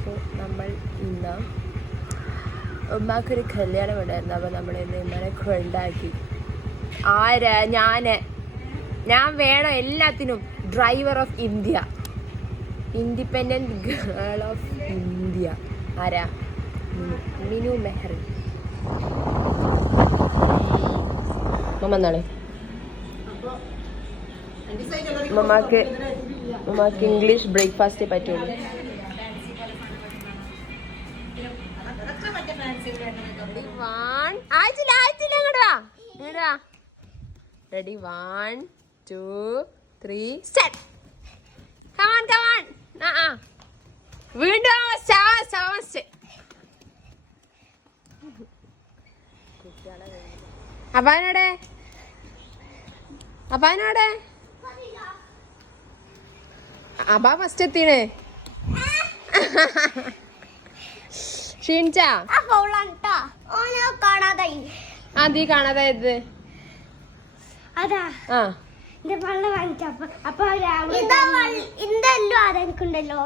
അപ്പോൾ നമ്മൾ ഇന്ന് ഉമ്മാക്കൊരു കല്യാണം ഉണ്ടായിരുന്നു. അപ്പോൾ നമ്മൾ ഇന്ന് ഉമ്മനെ കൊണ്ടാക്കി. ആരാ? ഞാൻ വേണം എല്ലാത്തിനും. Driver of India, independent girl of India. ആരാ? മിനു മെഹറിൻ. മമ്മന്നാളെ മമ്മക്ക് ഇംഗ്ലീഷ് ബ്രേക്ക്ഫാസ്റ്റേ പറ്റുള്ളൂ. റെഡി? 1 2 3 സ്റ്റാർട്ട്. വീണ്ടും അപ്പാനോടെ അപ്പാ ഫസ്റ്റ് എത്തീണ്. ക്ഷീണിച്ചാ? അതീ കാണാതായത് അതാ വെള്ളം വാങ്ങിച്ചപ്പോ അപ്പൊ ഇതെല്ലാം ആരെനിക്കുണ്ടല്ലോ.